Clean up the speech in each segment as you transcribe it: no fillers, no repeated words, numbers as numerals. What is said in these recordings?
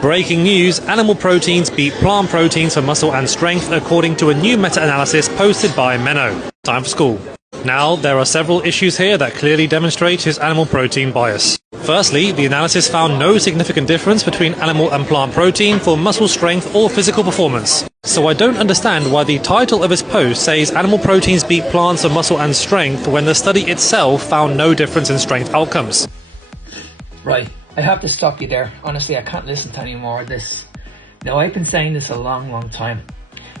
Breaking news, animal proteins beat plant proteins for muscle and strength according to a new meta-analysis posted by Menno. Time for school. Now, there are several issues here that clearly demonstrate his animal protein bias. Firstly, the analysis found no significant difference between animal and plant protein for muscle strength or physical performance. So I don't understand why the title of his post says animal proteins beat plants for muscle and strength when the study itself found no difference in strength outcomes. Right, I have to stop you there. Honestly, I can't listen to any more of this. Now, I've been saying this a long time.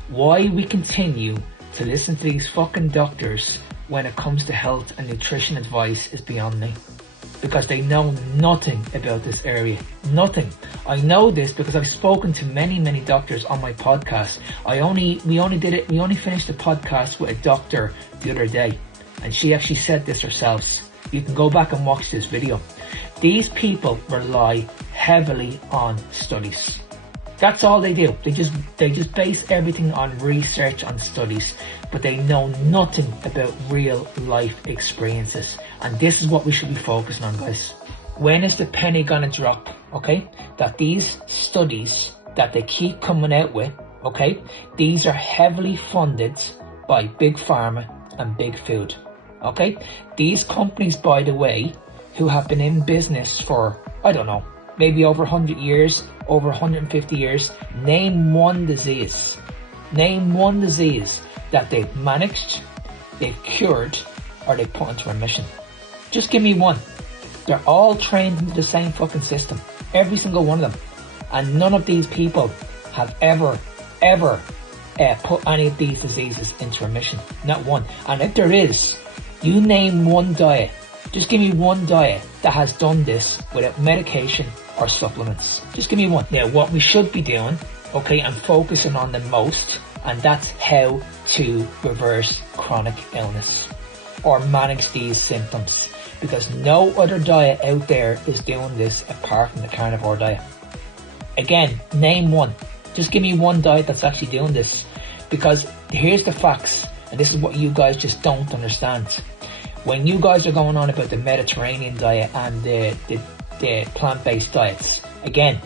Why we continue to listen to these fucking doctors when it comes to health and nutrition advice is beyond me. Because they know nothing about this area. Nothing. I know this because I've spoken to many doctors on my podcast. We only finished the podcast with a doctor the other day, and she actually said this herself. You can go back and watch this video. These people rely heavily on studies. That's all they do. They just base everything on research, on studies, but they know nothing about real life experiences. And this is what we should be focusing on, guys. When is the penny gonna drop? Okay, that these studies that they keep coming out with, okay, these are heavily funded by big pharma and big food. Okay, these companies, by the way, who have been in business for, I don't know, maybe over 100 years, over 150 years, name one disease that they've managed, they've cured, or they've put into remission. Just give me one. They're all trained into the same fucking system. Every single one of them. And none of these people have ever put any of these diseases into remission. Not one. And if there is, you name one diet. Just give me one diet that has done this without medication or supplements. Just give me one. Now, what we should be doing, okay, and focusing on the most, and that's how to reverse chronic illness or manage these symptoms. Because no other diet out there is doing this apart from the carnivore diet. Again, name one. Just give me one diet that's actually doing this. Because here's the facts, and this is what you guys just don't understand. When you guys are going on about the Mediterranean diet and the plant-based diets, again,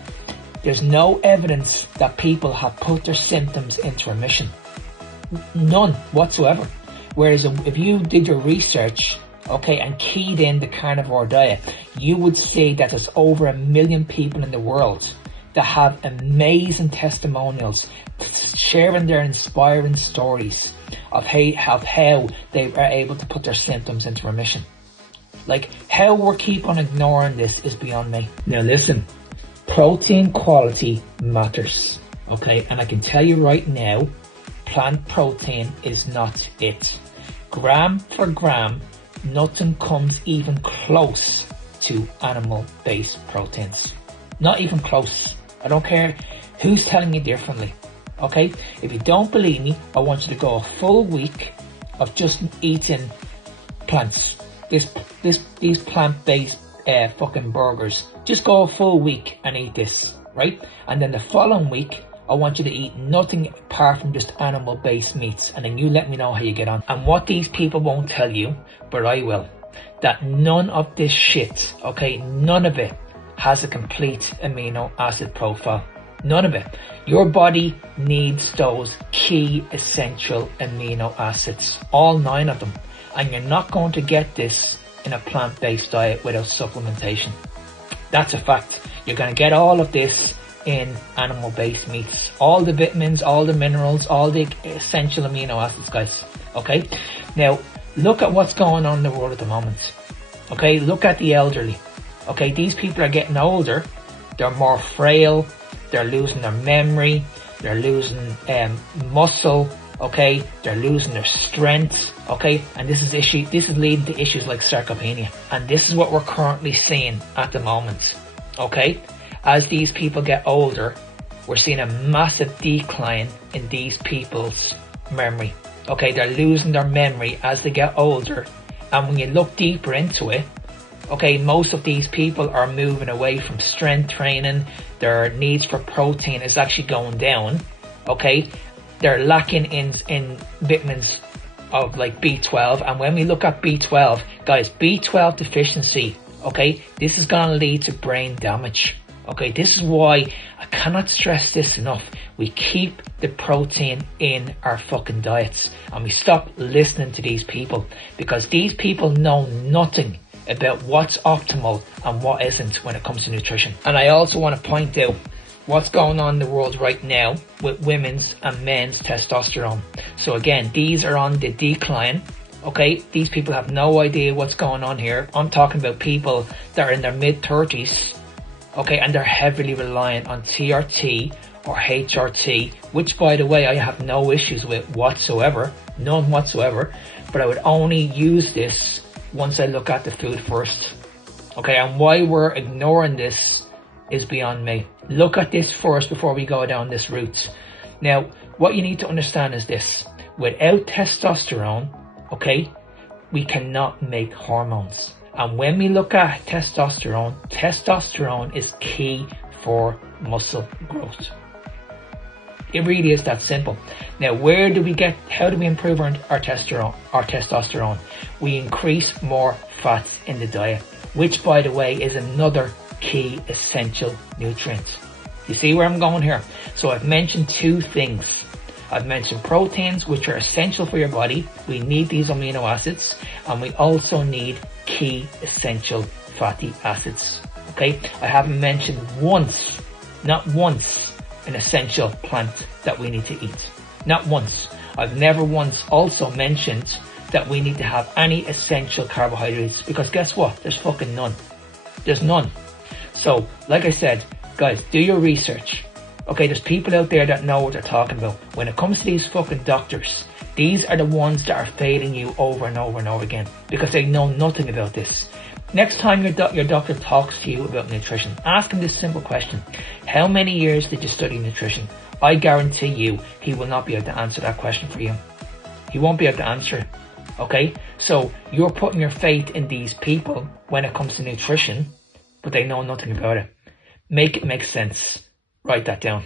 there's no evidence that people have put their symptoms into remission. None whatsoever. Whereas if you did your research, okay, and keyed in the carnivore diet, you would see that there's over 1 million people in the world that have amazing testimonials, sharing their inspiring stories of how they are able to put their symptoms into remission. Like, how we keep on ignoring this is beyond me. Now listen, protein quality matters, okay? And I can tell you right now, plant protein is not it. Gram for gram, nothing comes even close to animal-based proteins. Not even close. I don't care who's telling you differently. Okay? If you don't believe me, I want you to go a full week of just eating plants. These plant-based fucking burgers. Just go a full week and eat this, right? And then the following week, I want you to eat nothing apart from just animal-based meats. And then you let me know how you get on. And what these people won't tell you, but I will, that none of this shit, okay, none of it has a complete amino acid profile. None of it. Your body needs those key essential amino acids, all 9 of them. And you're not going to get this in a plant-based diet without supplementation. That's a fact. You're going to get all of this in animal-based meats. All the vitamins, all the minerals, all the essential amino acids, guys. Okay? Now, look at what's going on in the world at the moment. Okay? Look at the elderly. Okay? These people are getting older. They're more frail. They're losing their memory. They're losing muscle. Okay? They're losing their strength. Okay? And this is leading to issues like sarcopenia. And this is what we're currently seeing at the moment. Okay? As these people get older, we're seeing a massive decline in these people's memory. Okay, they're losing their memory as they get older. And when you look deeper into it, okay, most of these people are moving away from strength training. Their needs for protein is actually going down. Okay, they're lacking in vitamins of like B12. And when we look at B12, guys, B12 deficiency, okay, this is going to lead to brain damage. Okay, this is why I cannot stress this enough. We keep the protein in our fucking diets and we stop listening to these people, because these people know nothing about what's optimal and what isn't when it comes to nutrition. And I also want to point out what's going on in the world right now with women's and men's testosterone. So again, these are on the decline. Okay, these people have no idea what's going on here. I'm talking about people that are in their mid-30s, okay, and they're heavily reliant on TRT or HRT, which, by the way, I have no issues with whatsoever, none whatsoever, but I would only use this once I look at the food first. Okay, and why we're ignoring this is beyond me. Look at this first before we go down this route. Now, what you need to understand is this. Without testosterone, okay, we cannot make hormones. And when we look at testosterone, testosterone is key for muscle growth. It really is that simple. Now, how do we improve our testosterone? We increase more fats in the diet, which, by the way, is another key essential nutrient. You see where I'm going here? So I've mentioned two things. I've mentioned proteins, which are essential for your body. We need these amino acids, and we also need key essential fatty acids. Okay? I haven't mentioned once, not once, an essential plant that we need to eat. Not once. I've never once also mentioned that we need to have any essential carbohydrates, because guess what? There's fucking none. There's none. So, like I said, guys, do your research. Okay, there's people out there that know what they're talking about. When it comes to these fucking doctors, these are the ones that are failing you over and over and over again, because they know nothing about this. Next time your doctor talks to you about nutrition, ask him this simple question. How many years did you study nutrition? I guarantee you he will not be able to answer that question for you. He won't be able to answer it. Okay? So you're putting your faith in these people when it comes to nutrition, but they know nothing about it. Make it make sense. Write that down.